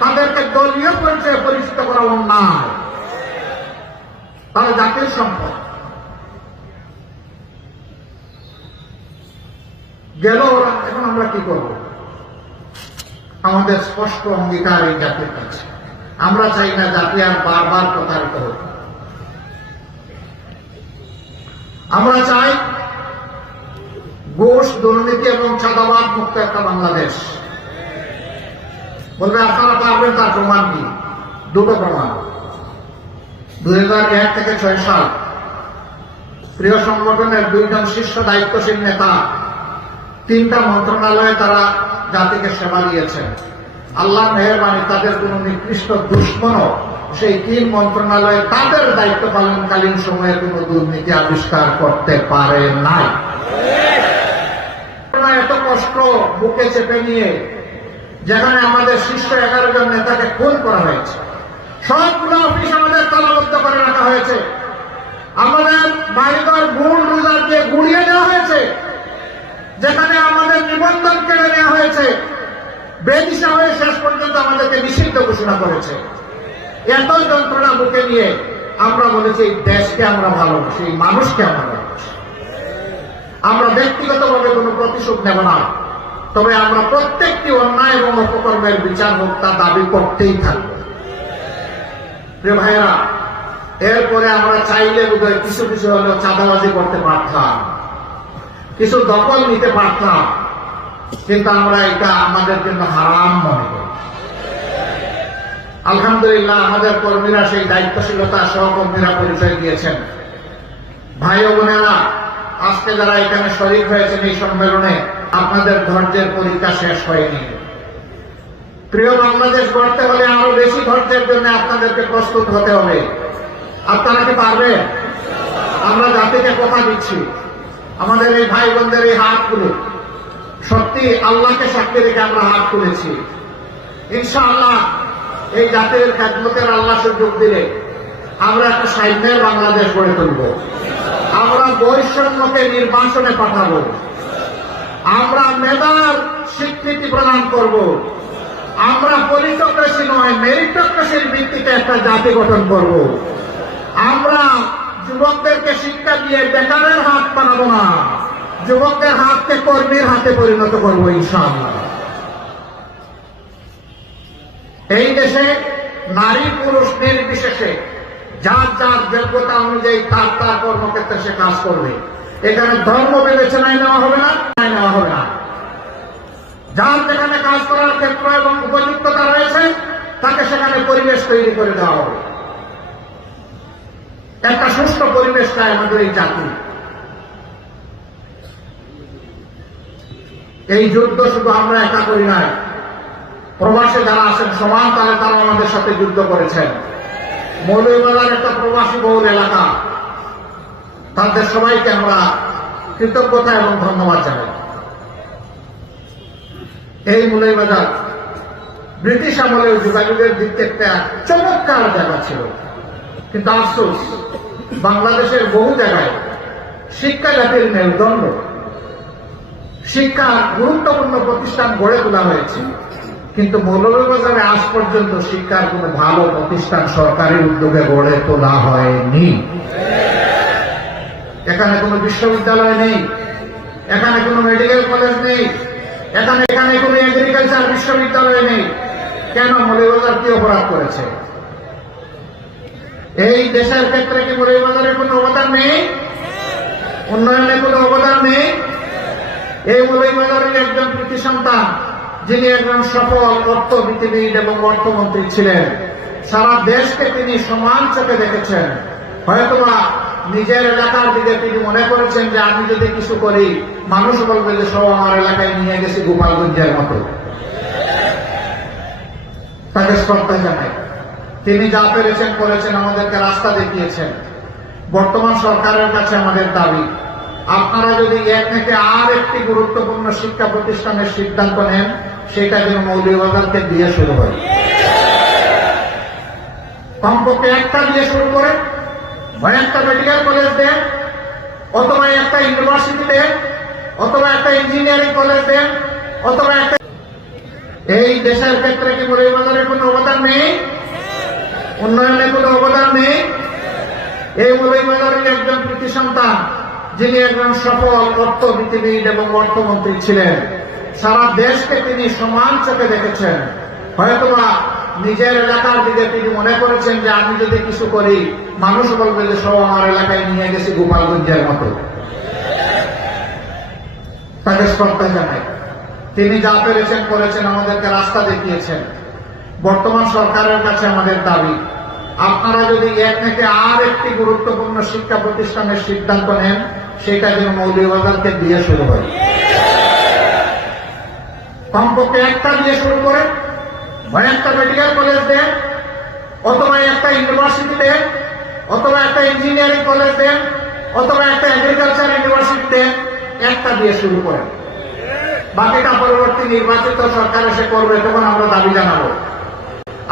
তাদেরকে দলীয় পরিচয়ে পরিচিত করা অন্যায়। তারা জাতির সম্পদ। গেল ওরা, এখন আমরা কি করব? আমাদের স্পষ্ট অঙ্গীকার এই জাতির কাছে। আমরা চাই না জাতি আর বারবার প্রতারিত হোক। আমরা চাই ঘোষ দুর্নীতি এবং চাঁদাবাদ মুক্ত একটা বাংলাদেশ। বলবে, আপনারা পারবেন তার প্রমাণ কি? দুটো প্রমাণ। দুই এক থেকে ছয় সাল, প্রিয় সংগঠনের দুইজন শীর্ষ দায়িত্বশীল নেতা, তিনটা মন্ত্রণালয়ে তারা জাতিকে সেবা দিয়েছেন। আল্লাহ মেহরবানি, তাদের কোন নিকৃষ্ট দুশ্মন সেই তিন মন্ত্রণালয়ে তাদের দায়িত্ব পালনকালীন সময়ে কোন দুর্নীতি আবিষ্কার করতে পারে নাই। এত কষ্ট, বুকে চেপে নিয়ে যেখানে আমাদের শীর্ষ এগারো জন নেতাকে খুন করা হয়েছে। সবগুলো অফিস আমাদের তালাবদ্ধ করে রাখা হয়েছে। আমাদের বাড়িঘর গুণ রোজার দিয়ে গুড়িয়ে দেওয়া হয়েছে। যেখানে আমাদের নিবন্ধন কেড়ে নেওয়া হয়েছে। বেদিশা হয়ে শেষ পর্যন্ত আমাদেরকে নিষিদ্ধ ঘোষণা করেছে। এত যন্ত্রণা বুকে নিয়ে আমরা বলেছি, এই দেশকে আমরা ভালোবাসি, এই মানুষকে আমরা ভালোবাসি। আমরা ব্যক্তিগতভাবে কোনো প্রতিশোধ নেব না। তবে আমরা প্রত্যেকটি অন্যায় এবং অপকর্মের বিচার হোক তা দাবি করতেই থাকব। ভাইয়েরা, এরপরে আমরা চাইলে বোধহয় কিছু কিছু হলেও চাঁদাবাজি করতে পারতাম, কিছু দখল নিতে পারতাম, কিন্তু আমরা এটা আমাদের জন্য হারাম মনে করি। আলহামদুলিল্লাহ, আমাদের কর্মীরা সেই দায়িত্বশীলতা সহকর্মীরা পরিচয় দিয়েছেন। ভাই ও বোনেরা, আজকে যারা এখানে শরিক হয়েছেন এই সম্মেলনে আপনাদের ধৈর্যের পরীক্ষা শেষ হয়নি। প্রিয় বাংলাদেশ গড়তে হলে আরও বেশি ধৈর্যের জন্য আপনাদেরকে প্রস্তুত হতে হবে। আপনারা কি পারবেন? আমরা জাতিকে কথা দিচ্ছি। আমাদের এই ভাই বোনদের এই হাতগুলো, সত্যি আল্লাহকে সাক্ষী রেখে আমরা হাত তুলেছি। ইনশাআল্লাহ এই জাতির খেদমতের আল্লাহ সুযোগ দিলে আমরা একটা সাইনের বাংলাদেশ গড়ে তুলব। আমরা বৈষম্যকে নির্বাসনে পাঠাবো। আমরা মেধার স্বীকৃতি প্রদান করব। আমরা পলিটোক্রেসি নয়, মেরিটোক্রেসির ভিত্তিতে একটা জাতি গঠন করব। আমরা যুবকদেরকে শিক্ষা দিয়ে বেকারের হাত বানাবো না। যুবকদের হাতকে কর্মীর হাতে পরিণত করব, ইনশাআল্লাহ। এই দেশে নারী পুরুষ নির্বিশেষে যার যার যোগ্যতা অনুযায়ী তার তার কর্মক্ষেত্রে সে কাজ করবে। এখানে ধর্ম বিবেচনায় নেওয়া হবে না নেওয়া হবে না। যার যেখানে কাজ করার ক্ষেত্র এবং উপযুক্ততা রয়েছে, তাকে সেখানে পরিবেশ তৈরি করে দেওয়া হবে। একটা সুস্থ পরিবেশ চাই আমাদের এই জাতি। এই যুদ্ধ শুধু আমরা একা করি নাই। প্রবাসে যারা আছেন সমান তালে তারা আমাদের সাথে যুদ্ধ করেছেন। মৌলবাজার একটা প্রবাসী বহুল এলাকা। তাদের সবাইকে আমরা কৃতজ্ঞতা এবং ধন্যবাদ জানাই। এই মৌলবাজার ব্রিটিশ আমলেও যোগাযোগের দিক থেকে একটা চমৎকার জায়গা ছিল। কিন্তু আফসোস, বাংলাদেশের বহু জায়গায় শিক্ষা জাতির মেরুদণ্ড, শিক্ষার গুরুত্বপূর্ণ প্রতিষ্ঠান গড়ে তোলা হয়েছে। কিন্তু মৌলভীবাজারে আজ পর্যন্ত শিক্ষার কোন ভালো প্রতিষ্ঠান সরকারি উদ্যোগে গড়ে তোলা হয়নি। এখানে কোনো বিশ্ববিদ্যালয় নেই, এখানে কোনো মেডিকেল কলেজ নেই, এখানে এখানে কোনো এগ্রিকালচার বিশ্ববিদ্যালয় নেই। কেন মৌলভীবাজার কি অপরাধ করেছে? এই দেশের ক্ষেত্রে কি মৌলভীবাজারের কোনো অবদান নেই? উন্নয়নে কোনো অবদান নেই? এই মৌলভীবাজারের একজন কৃতি সন্তান, যিনি একজন সফল অর্থনীতিবিদ এবং অর্থমন্ত্রী ছিলেন। সারা দেশকে তিনি সমান চোখে দেখেছেন। হয়তোবা নিজের এলাকার দিকে তিনি মনে করেছেন যে আমি যদি কিছু করি, মানুষ বলবে যে সব আমার এলাকায় নিয়ে গেছি গোপালগঞ্জের মতো। তাকে শ্রদ্ধা জানাই। তিনি যা পেরেছেন করেছেন, আমাদেরকে রাস্তা দেখিয়েছেন। বর্তমান সরকারের কাছে আমাদের দাবি, আপনারা যদি এক থেকে আর একটি গুরুত্বপূর্ণ শিক্ষা প্রতিষ্ঠানের সিদ্ধান্ত নেন, সেটা যেন মৌলভীবাজারকে দিয়ে শুরু হয়। কমপক্ষে একটা দিয়ে শুরু করে বা একটা মেডিকেল কলেজ দেন, অথবা একটা ইউনিভার্সিটি দেন অথবা একটা ইঞ্জিনিয়ারিং কলেজ দেন, অথবা একটা এই দেশের ক্ষেত্রে কি মৌলভীবাজারের কোনো অবদান নেই? উন্নয়নে কোনো অবদান নেই? এই মৌলভীবাজারের একজন কৃতি সন্তান, যিনি একজন সফল অর্থনীতিবিদ এবং অর্থমন্ত্রী ছিলেন। সারা দেশকে তিনি সমান চোখে দেখেছেন। হয়তোবা নিজের এলাকার দিকে তিনি মনে করেছেন যে আমি যদি কিছু করি, মানুষ বলবে যে সব আমার এলাকায় নিয়ে গেছি গোপালগঞ্জের মতো। তাকে শ্রদ্ধা জানাই। তিনি যা পেরেছেন করেছেন, আমাদেরকে রাস্তা দেখিয়েছেন। বর্তমান সরকারের কাছে আমাদের দাবি, আপনারা যদি এক থেকে আর একটি গুরুত্বপূর্ণ শিক্ষা প্রতিষ্ঠানের সিদ্ধান্ত নেন, সেটা যেন মৌলভীবাজারকে দিয়ে শুরু হয়। কমপক্ষে একটা দিয়ে শুরু করেন। বা একটা মেডিকেল কলেজ দেন, অথবা একটা ইউনিভার্সিটি দেন অথবা একটা ইঞ্জিনিয়ারিং কলেজ দেন, অথবা একটা এগ্রিকালচার ইউনিভার্সিটি দেন একটা দিয়ে শুরু করেন। বাকিটা পরবর্তী নির্বাচিত সরকার এসে করবে তখন আমরা দাবি জানাব।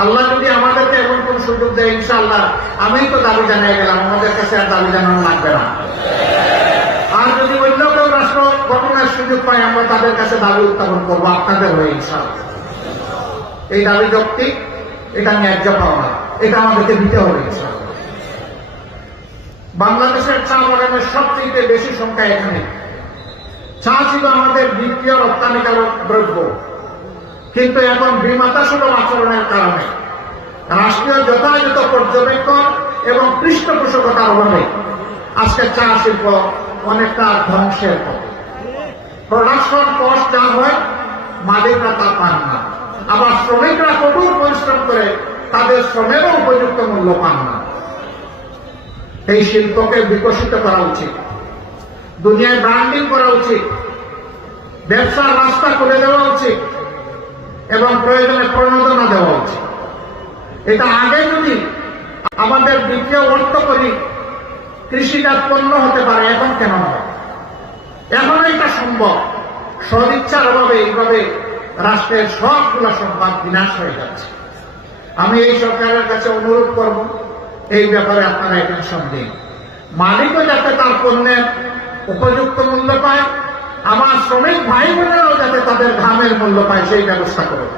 আল্লাহ যদি আমাদেরকে এমন কোন সুযোগ দেয়, ইনশাআল্লাহ আমি তো দাবি জানিয়ে গেলাম, আমাদের কাছে আর দাবি জানানো লাগবে না। আর যদি অন্য কেউ রাষ্ট্র গঠনের সুযোগ পায়, আমরা তাদের কাছে দাবি উত্থাপন করব, আপনাদের হয়ে, ইনশাআল্লাহ। এই দাবি যৌক্তিক এটা ন্যায্য পাওনা, এটা আমাদেরকে দিতে হবে বাংলাদেশের চা বাগানের সবচেয়ে বেশি সংখ্যা এখানে। চা ছিল আমাদের দ্বিতীয় রপ্তানিকারক দ্রব্য। কিন্তু এখন বিমাতাসুলভ আচরণের কারণে রাষ্ট্রীয় যথাযথ পর্যবেক্ষণ এবং পৃষ্ঠপোষকতার অভাবে আজকে চা শিল্প অনেকটা ধ্বংসের পথে। প্রোডাকশন কস্ট যা হয়, মালিকরা তা পান না। আবার শ্রমিকরা কঠোর পরিশ্রম করে তাদের শ্রমেরও উপযুক্ত মূল্য পান না। এই শিল্পকে বিকশিত করা উচিত। দুনিয়ায় ব্র্যান্ডিং করা উচিত। ব্যবসার রাস্তা করে দেওয়া উচিত। এবং প্রয়োজনে প্রণোদনা দেওয়া উচিত। এটা আগে যদি আমাদের দ্বিতীয় অর্থ করি কৃষিজাত পণ্য হতে পারে, এখন কেন নয়? এখন এটা সম্ভব। সদিচ্ছার অভাবে এইভাবে রাষ্ট্রের সবগুলো সম্পদ বিনাশ হয়ে যাচ্ছে। আমি এই সরকারের কাছে অনুরোধ করব, এই ব্যাপারে আপনারা অ্যাটেনশন দিন মালিকও যাতে তার পণ্যের উপযুক্ত মূল্য পায়, আমার শ্রমিক ভাই বোনেরাও যাতে তাদের ঘামের মূল্য পায়, সেই ব্যবস্থা করুন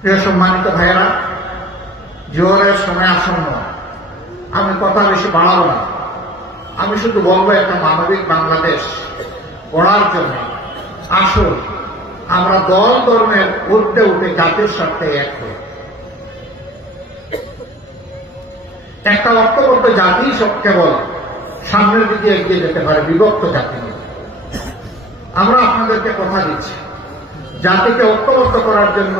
প্রিয় সম্মানিত ভাইয়েরা জোরের সময় আসন্ন। আমি কথা বেশি বাড়াবো না। আমি শুধু বলব, একটা মানবিক বাংলাদেশ গড়ার জন্য। আসুন, আমরা দল ধর্মের উঠতে উঠে জাতির স্বার্থে এক হই। একটা ঐক্যবদ্ধ জাতি সব কেবল সামনের দিকে এগিয়ে যেতে পারে, বিভক্ত জাতি আমরা আপনাদেরকে কথা দিচ্ছি, জাতিকে ঐক্যবদ্ধ করার জন্য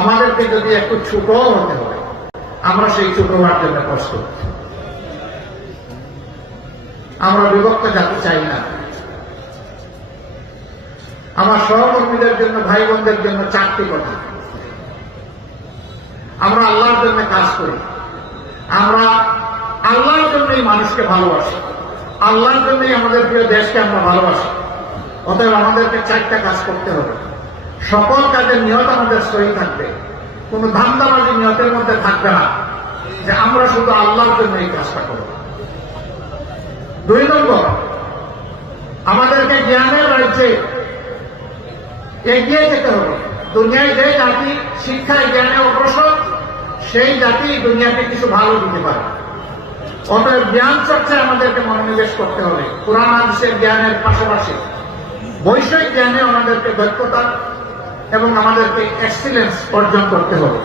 আমাদেরকে যদি একটু ছোট হতে হয়, আমরা সেই ছোট হওয়ার জন্য প্রস্তুত। আমরা বিভক্ত জাতি চাই না। আমার সহকর্মীদের জন্য ভাই বোনদের জন্য চারটি কথা। আমরা আল্লাহর জন্য কাজ করি। আমরা আল্লাহর জন্যই মানুষকে ভালোবাসি। আল্লাহর জন্যই আমাদের প্রিয় দেশকে আমরা ভালোবাসি। অতএব আমাদেরকে চারটা কাজ করতে হবে। সকল কাজের নিয়ত আমাদের সহি থাকবে। কোন ধান্দাবাজি নিয়তের মধ্যে থাকবে না যে আমরা শুধু আল্লাহর জন্য এই কাজটা করব। দুই নম্বর, আমাদেরকে জ্ঞানের রাজ্যে এগিয়ে যেতে হবে। দুনিয়ায় যে জাতি শিক্ষায় জ্ঞানে অগ্রসর, সেই জাতি দুনিয়াকে কিছু ভালো দিতে পারে। অতএব জ্ঞান চর্চায় আমাদেরকে মনোনিবেশ করতে হবে। পুরাণ আদেশের জ্ঞানের পাশাপাশি বৈষয়িক জ্ঞানে আমাদেরকে দক্ষতা এবং আমাদেরকে এক্সিলেন্স অর্জন করতে হবে।